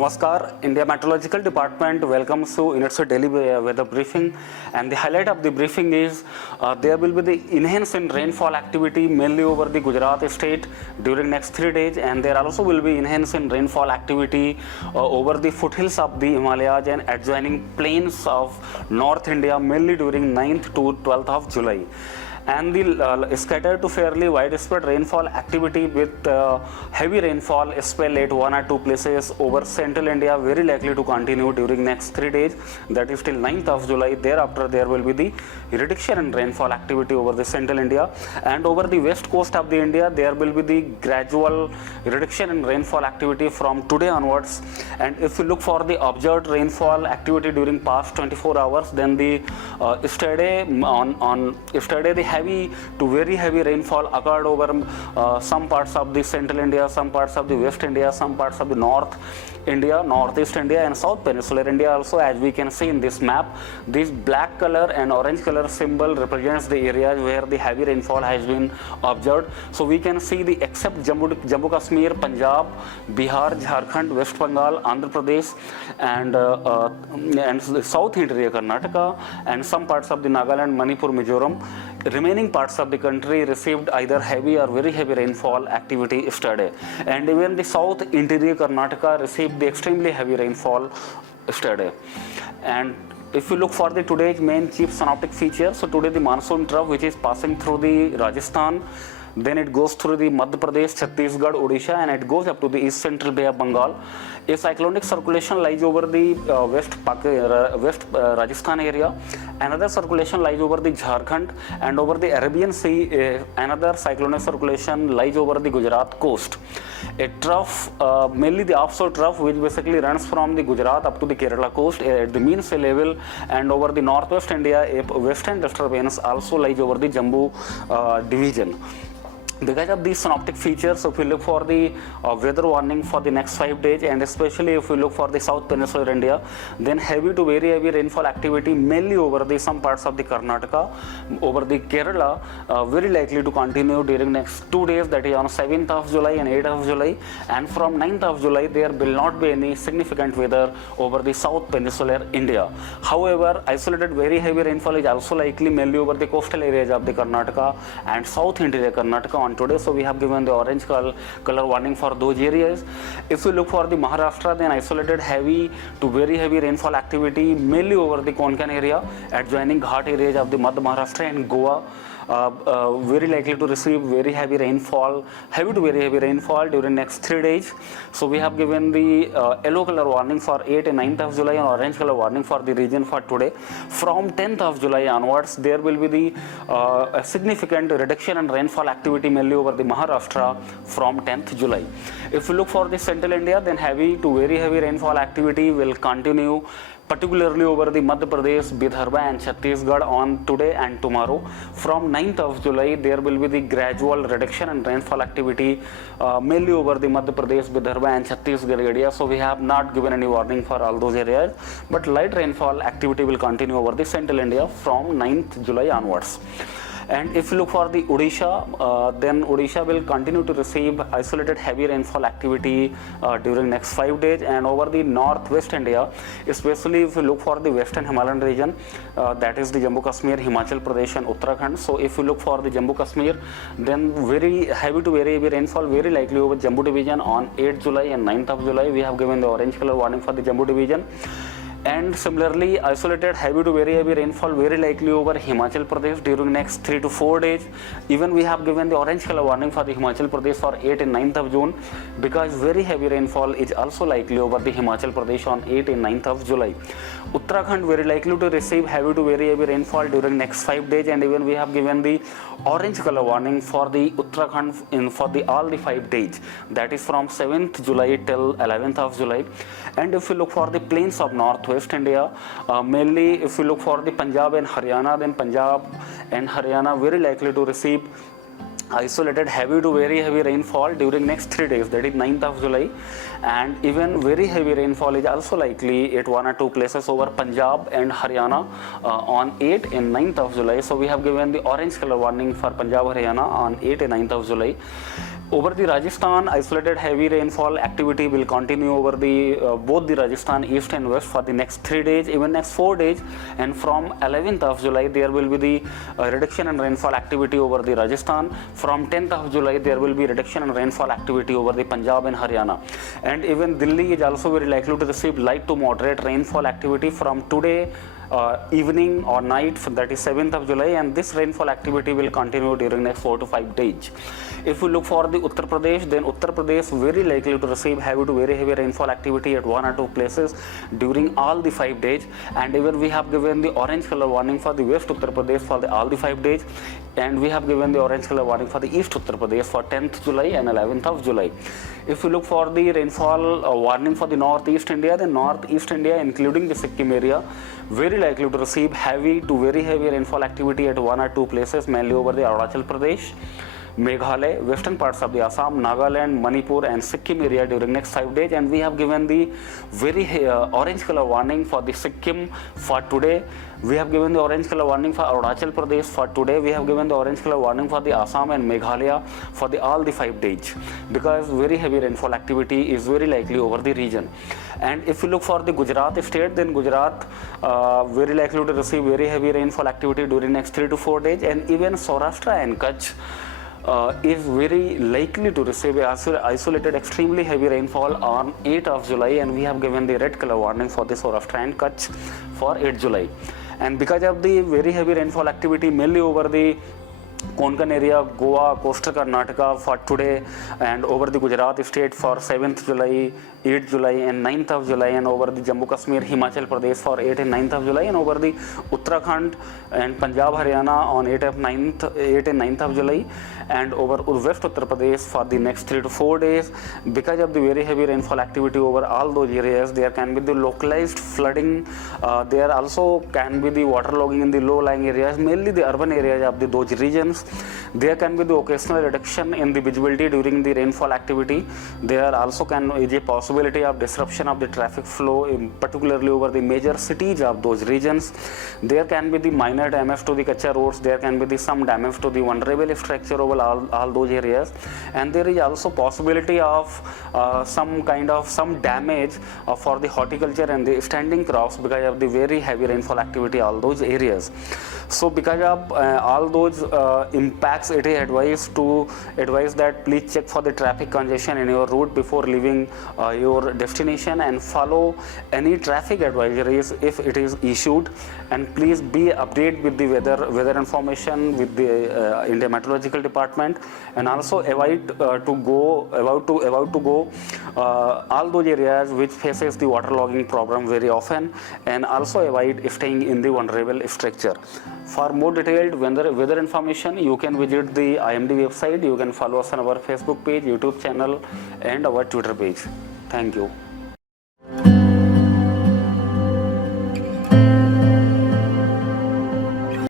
Namaskar, India Meteorological Department welcomes you in its daily weather briefing, and the highlight of the briefing is there will be the enhanced in rainfall activity mainly over the Gujarat state during next 3 days, and there also will be enhanced in rainfall activity over the foothills of the Himalayas and adjoining plains of North India mainly during 9th to 12th of July. And the scattered to fairly widespread rainfall activity with heavy rainfall spell at one or two places over central India very likely to continue during next 3 days, that is till 9th of July. Thereafter there will be the reduction in rainfall activity over the central India, and over the west coast of the India there will be the gradual reduction in rainfall activity from today onwards. And if you look for the observed rainfall activity during past 24 hours, then the yesterday the heavy to very heavy rainfall occurred over some parts of the central India, some parts of the west India, some parts of the north India, northeast India and south peninsular India also. As we can see in this map, this black color and orange color symbol represents the areas where the heavy rainfall has been observed. So we can see the except Jammu Kashmir, Punjab, Bihar, Jharkhand, West Bengal, Andhra Pradesh and the south interior Karnataka and some parts of the Nagaland, Manipur, Mizoram. Remaining parts of the country received either heavy or very heavy rainfall activity yesterday, and even the south interior Karnataka received the extremely heavy rainfall yesterday. And if you look for the today's main chief synoptic feature, so today the monsoon trough which is passing through the Rajasthan, then it goes through the Madhya Pradesh, Chhattisgarh, Odisha, and it goes up to the east central Bay of Bengal. A cyclonic circulation lies over the west Rajasthan area. Another circulation lies over the Jharkhand, and over the Arabian Sea, another cyclonic circulation lies over the Gujarat coast. A trough, mainly the offshore trough, which basically runs from the Gujarat up to the Kerala coast at the mean sea level, and over the northwest India, a western disturbance also lies over the Jammu division. Because of these synoptic features, if we look for the weather warning for the next 5 days, and especially if we look for the south peninsular India, then heavy to very heavy rainfall activity mainly over the some parts of the Karnataka, over the Kerala, very likely to continue during next 2 days, that is on 7th of July and 8th of July, and from 9th of July there will not be any significant weather over the south peninsular India. However, isolated very heavy rainfall is also likely mainly over the coastal areas of the Karnataka and south interior Karnataka today, so we have given the orange color warning for those areas. If we look for the Maharashtra, then isolated heavy to very heavy rainfall activity mainly over the Konkan area, adjoining Ghat areas of the Madhya Maharashtra and Goa. Very likely to receive very heavy rainfall, heavy to very heavy rainfall during next 3 days. So we have given the yellow color warning for 8th and 9th of July and orange color warning for the region for today. From 10th of July onwards, there will be the a significant reduction in rainfall activity mainly over the Maharashtra from 10th July. If we look for the central India, then heavy to very heavy rainfall activity will continue, particularly over the Madhya Pradesh, Vidarbha and Chhattisgarh on today and tomorrow. From 9th of July, there will be the gradual reduction in rainfall activity mainly over the Madhya Pradesh, Vidarbha and Chhattisgarh area. So we have not given any warning for all those areas, but light rainfall activity will continue over the central India from 9th July onwards. And if you look for the Odisha, then Odisha will continue to receive isolated heavy rainfall activity during next 5 days, and over the northwest India, especially if you look for the western Himalayan region, that is the Jammu Kashmir, Himachal Pradesh and Uttarakhand. So if you look for the Jammu Kashmir, then very heavy to very heavy rainfall very likely over Jammu division on 8th July and 9th of July. We have given the orange color warning for the Jammu division. And similarly, isolated heavy to very heavy rainfall very likely over Himachal Pradesh during next 3 to 4 days. Even we have given the orange color warning for the Himachal Pradesh for 8th and 9th of June, because very heavy rainfall is also likely over the Himachal Pradesh on 8th and 9th of July. Uttarakhand very likely to receive heavy to very heavy rainfall during next 5 days, and even we have given the orange color warning for the Uttarakhand for the all the 5 days, that is from 7th July till 11th of July. And if you look for the plains of northwest India, mainly if you look for the Punjab and Haryana, then Punjab and Haryana very likely to receive isolated heavy to very heavy rainfall during next 3 days, that is 9th of July, and even very heavy rainfall is also likely at 1 or 2 places over Punjab and Haryana on 8th and 9th of July. So we have given the orange color warning for Punjab, Haryana on 8th and 9th of July. Over the Rajasthan, isolated heavy rainfall activity will continue over the both the Rajasthan east and west for the next 3 days, even next 4 days. And from 11th of July, there will be the reduction in rainfall activity over the Rajasthan. From 10th of July, there will be reduction in rainfall activity over the Punjab and Haryana. And even Delhi is also very likely to receive light to moderate rainfall activity from today evening or night, that is 7th of July, and this rainfall activity will continue during next 4 to 5 days. If we look for the Uttar Pradesh, then Uttar Pradesh very likely to receive heavy to very heavy rainfall activity at 1 or 2 places during all the 5 days. And even we have given the orange color warning for the West Uttar Pradesh for all the 5 days, and we have given the orange color warning for the East Uttar Pradesh for 10th July and 11th of July. If we look for the rainfall warning for the Northeast India, then Northeast India including the Sikkim area very likely to receive heavy to very heavy rainfall activity at 1 or 2 places, mainly over the Arunachal Pradesh, Meghalaya, western parts of the Assam, Nagaland, Manipur and Sikkim area during next 5 days. And we have given the very orange color warning for the Sikkim for today. We have given the orange color warning for Arunachal Pradesh for today. We have given the orange color warning for the Assam and Meghalaya for all the 5 days, because very heavy rainfall activity is very likely over the region. And if you look for the Gujarat state, then Gujarat very likely to receive very heavy rainfall activity during next 3 to 4 days. And even Saurashtra and Kutch is very likely to receive isolated extremely heavy rainfall on 8th of July, and we have given the red color warning for the Saurashtra and Kutch for 8th July. And because of the very heavy rainfall activity mainly over the Konkan area, Goa, coastal Karnataka for today, and over the Gujarat state for 7th July, 8th July and 9th of July, and over the Jammu Kashmir, Himachal Pradesh for 8th and 9th of July, and over the Uttarakhand and Punjab, Haryana on 8th and 9th of July, and over West Uttar Pradesh for the next 3 to 4 days. Because of the very heavy rainfall activity over all those areas, there can be the localized flooding, there also can be the waterlogging in the low-lying areas, mainly the urban areas of those regions. There can be the occasional reduction in the visibility during the rainfall activity. There also is a possibility of disruption of the traffic flow, particularly over the major cities of those regions. There can be the minor damage to the kacha roads. There can be some damage to the vulnerable structure over all those areas. And there is also possibility of some damage for the horticulture and the standing crops because of the very heavy rainfall activity all those areas. So because of all those impacts, it is advised that please check for the traffic congestion in your route before leaving your destination, and follow any traffic advisories if it is issued, and please be updated with the weather information with the India Meteorological Department, and also avoid to go all those areas which faces the waterlogging problem very often, and also avoid staying in the vulnerable structure. For more detailed weather information, you can visit the IMD website. You can follow us on our Facebook page, YouTube channel and our Twitter page. Thank you.